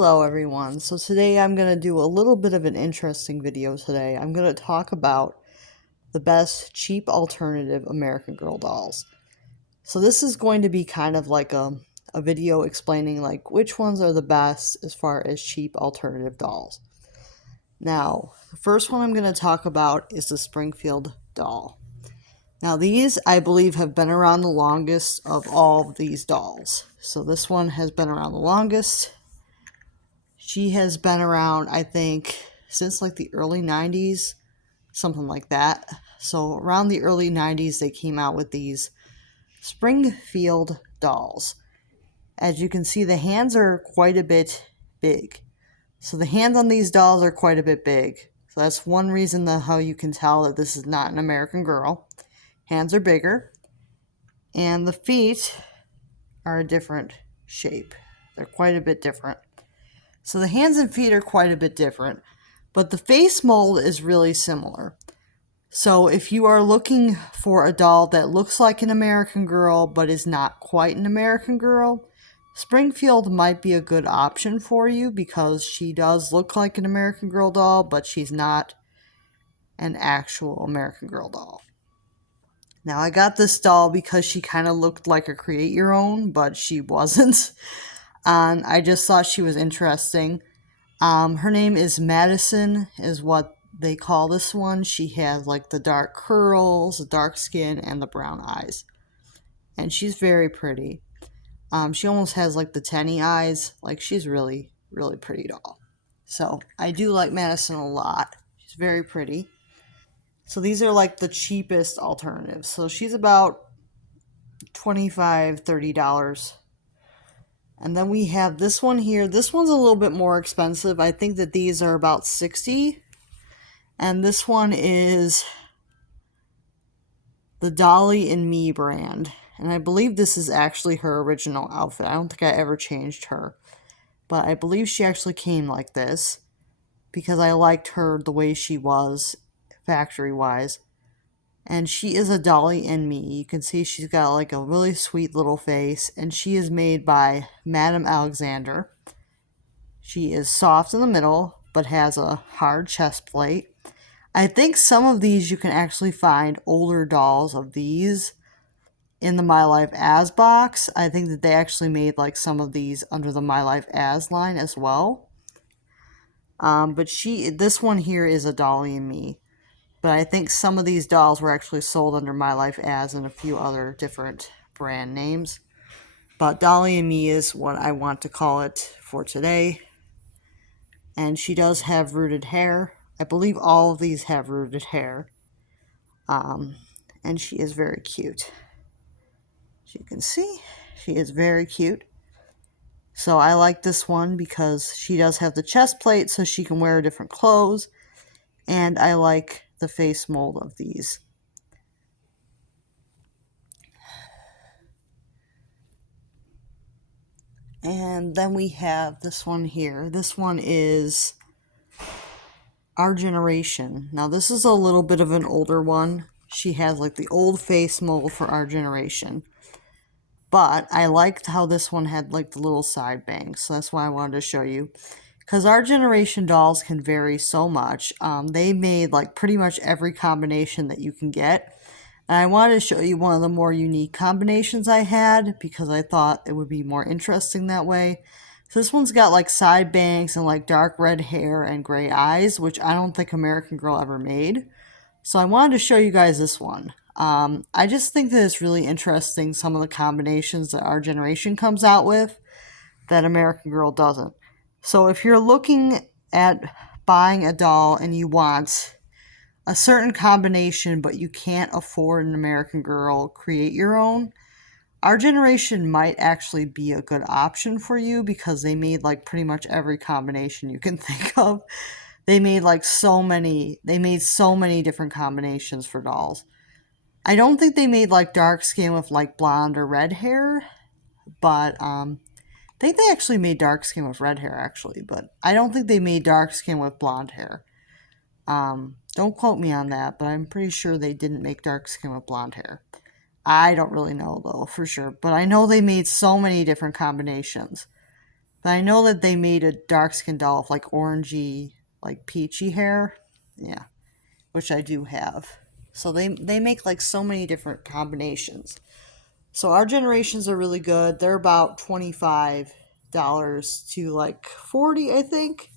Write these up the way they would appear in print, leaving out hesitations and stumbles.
Hello everyone. So today I'm going to do a little bit of an interesting video today. I'm going to talk about the best cheap alternative American Girl dolls. So this is going to be kind of like a video explaining like which ones are the best as far as cheap alternative dolls. Now, the first one I'm going to talk about is the Springfield doll. Now these, I believe, have been around the longest of all of these dolls. So this one has been around the longest. She has been around, I think, since like the early 90s, something like that. So around the early 90s, they came out with these Springfield dolls. As you can see, the hands are quite a bit big. So the hands on these dolls are quite a bit big. So that's one reason how you can tell that this is not an American Girl. Hands are bigger. And the feet are a different shape. They're quite a bit different. So the hands and feet are quite a bit different, but the face mold is really similar. So if you are looking for a doll that looks like an American Girl but is not quite an American Girl, Springfield might be a good option for you because she does look like an American Girl doll, but she's not an actual American Girl doll. Now I got this doll because she kind of looked like a create your own, but she wasn't. And I just thought she was interesting. Her name is Madison, is what they call this one. She has like the dark curls, the dark skin, and the brown eyes. And she's very pretty. She almost has like the tenny eyes. Like she's really, really pretty doll. So I do like Madison a lot. She's very pretty. So these are like the cheapest alternatives. So she's about $25, $30. And then we have this one here. This one's a little bit more expensive. I think that these are about $60. And this one is the Dolly and Me brand. And I believe this is actually her original outfit. I don't think I ever changed her. But I believe she actually came like this because I liked her the way she was factory-wise. And she is a Dolly and Me. You can see she's got like a really sweet little face. And she is made by Madame Alexander. She is soft in the middle, but has a hard chest plate. I think some of these you can actually find older dolls of these in the My Life As box. I think that they actually made like some of these under the My Life As line as well. But this one here is a Dolly and Me. But I think some of these dolls were actually sold under My Life As and a few other different brand names. But Dolly and Me is what I want to call it for today. And she does have rooted hair. I believe all of these have rooted hair. And she is very cute. As you can see, she is very cute. So I like this one because she does have the chest plate so she can wear different clothes. And I like the face mold of these. And then we have this one here. This one is Our Generation. Now this is a little bit of an older one. She has like the old face mold for Our Generation. But I liked how this one had like the little side bangs. So that's why I wanted to show you. Because Our Generation dolls can vary so much. They made like pretty much every combination that you can get. And I wanted to show you one of the more unique combinations I had because I thought it would be more interesting that way. So this one's got like side bangs and like dark red hair and gray eyes, which I don't think American Girl ever made. So I wanted to show you guys this one. I just think that it's really interesting some of the combinations that Our Generation comes out with that American Girl doesn't. So if you're looking at buying a doll and you want a certain combination but you can't afford an American Girl, create your own, Our Generation might actually be a good option for you because they made like pretty much every combination you can think of. They made like so many different combinations for dolls. I don't think they made like dark skin with like blonde or red hair, but I think they actually made dark skin with red hair actually, but I don't think they made dark skin with blonde hair. Don't quote me on that, but I'm pretty sure they didn't make dark skin with blonde hair. I don't really know though for sure, but I know they made so many different combinations. But I know that they made a dark skin doll with like orangey, like peachy hair. Yeah, which I do have. So they make like so many different combinations. So our generations are really good. They're about $25 to like 40, I think.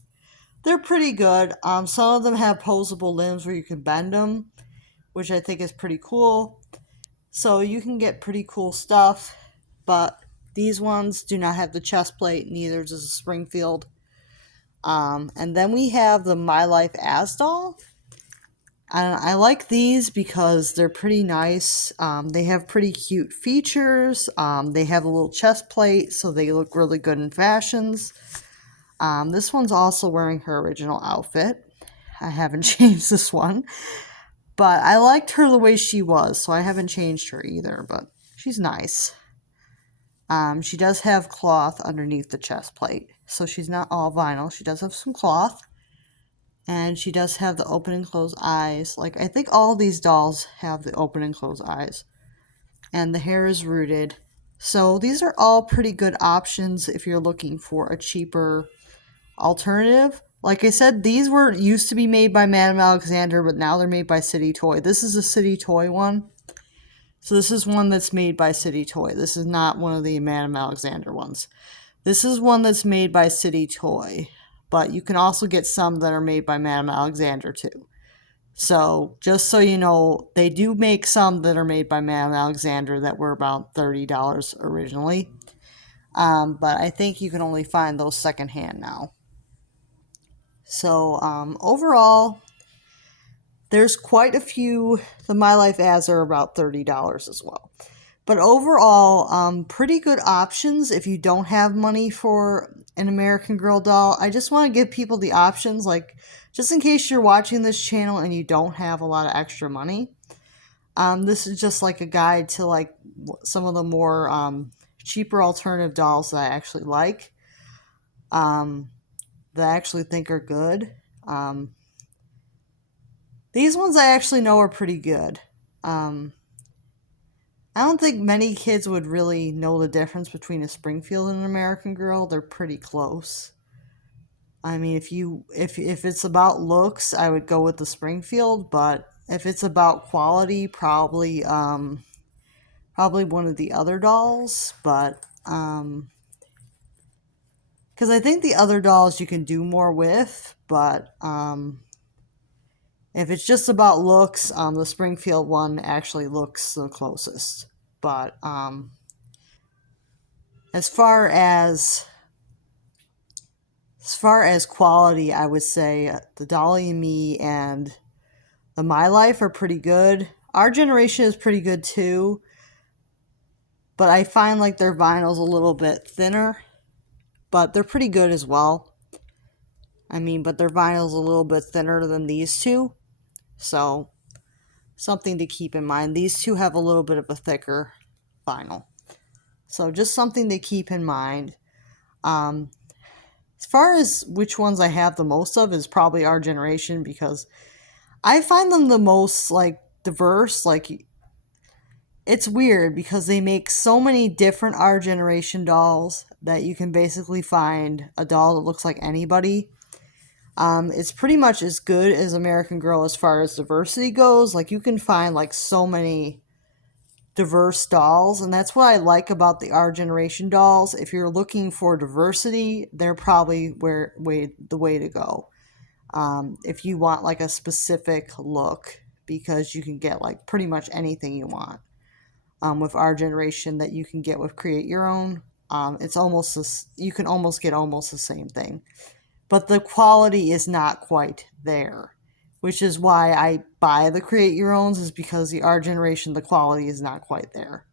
They're pretty good. Some of them have posable limbs where you can bend them, which I think is pretty cool. So you can get pretty cool stuff, but these ones do not have the chest plate, neither does the Springfield. And then we have the My Life As doll. And I like these because they're pretty nice. They have pretty cute features. They have a little chest plate, so they look really good in fashions. This one's also wearing her original outfit. I haven't changed this one. But I liked her the way she was, so I haven't changed her either, but she's nice. She does have cloth underneath the chest plate, so she's not all vinyl. She does have some cloth. And she does have the open and close eyes. Like, I think all these dolls have the open and close eyes. And the hair is rooted. So these are all pretty good options if you're looking for a cheaper alternative. Like I said, these were used to be made by Madame Alexander, but now they're made by City Toy. This is a City Toy one. So this is one that's made by City Toy. This is not one of the Madame Alexander ones. This is one that's made by City Toy. But you can also get some that are made by Madame Alexander too. So just so you know, they do make some that are made by Madame Alexander that were about $30 originally. But I think you can only find those secondhand now. So overall, there's quite a few. The My Life As are about $30 as well. But overall, pretty good options if you don't have money for an American Girl doll. I just want to give people the options, like, just in case you're watching this channel and you don't have a lot of extra money. This is just like a guide to like some of the more cheaper alternative dolls that I actually like, that I actually think are good. These ones I actually know are pretty good. I don't think many kids would really know the difference between a Springfield and an American Girl. They're pretty close. I mean, if it's about looks, I would go with the Springfield, but if it's about quality, probably one of the other dolls, but because I think the other dolls you can do more with, but if it's just about looks, the Springfield one actually looks the closest. But as far as quality, I would say the Dolly and Me and the My Life are pretty good. Our generation is pretty good too, but I find like their vinyl's a little bit thinner, but they're pretty good as well. I mean, but their vinyl's a little bit thinner than these two, so something to keep in mind. These two have a little bit of a thicker vinyl, so just something to keep in mind. As far as which ones I have the most of is probably our generation, because I find them the most like diverse. Like, it's weird because they make so many different our generation dolls that you can basically find a doll that looks like anybody. It's pretty much as good as American Girl as far as diversity goes. Like, you can find like so many diverse dolls, and that's what I like about the our generation dolls. If you're looking for diversity, they're probably the way to go. If you want like a specific look, because you can get like pretty much anything you want with our generation that you can get with Create Your Own. It's almost you can almost get almost the same thing, but the quality is not quite there, which is why I buy the Create Your Owns, is because the our generation, the quality is not quite there.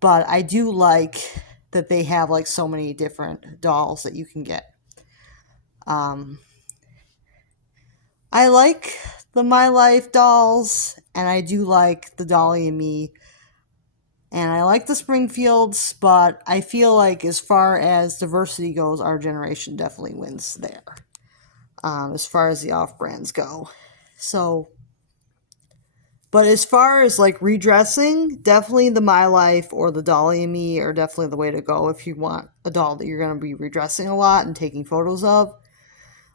But I do like that they have like so many different dolls that you can get. I like the My Life dolls, and I do like the Dolly and Me, and I like the Springfields, but I feel like as far as diversity goes, our generation definitely wins there, as far as the off-brands go. So, But as far as like redressing, definitely the My Life or the Dolly and Me are definitely the way to go if you want a doll that you're going to be redressing a lot and taking photos of.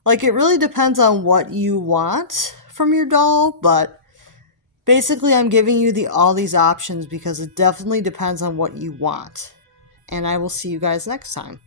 Like, it really depends on what you want from your doll, but basically I'm giving you all these options because it definitely depends on what you want. And I will see you guys next time.